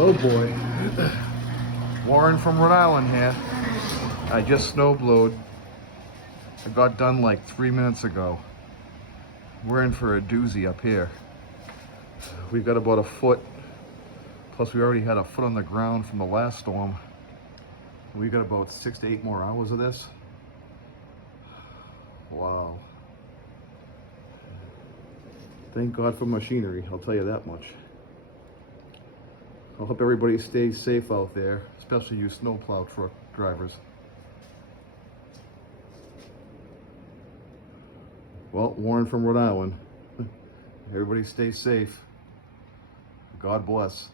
Oh boy. Warren from Rhode Island here. I just snowblowed. I got done like 3 minutes ago. We're in for a doozy up here. We've got about a foot, plus we already had a foot on the ground from the last storm. We got about 6 to 8 more hours of this. Wow. Thank God for machinery, I'll tell you that much. I hope everybody stays safe out there, especially you snowplow truck drivers. Well, Warren from Rhode Island. Everybody stay safe. God bless.